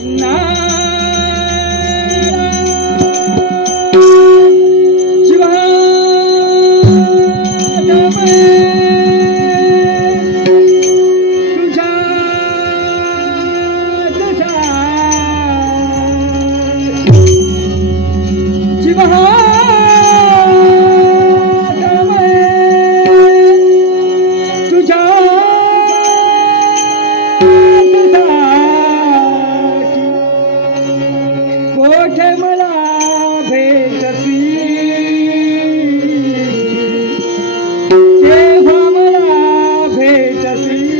No. Hallelujah.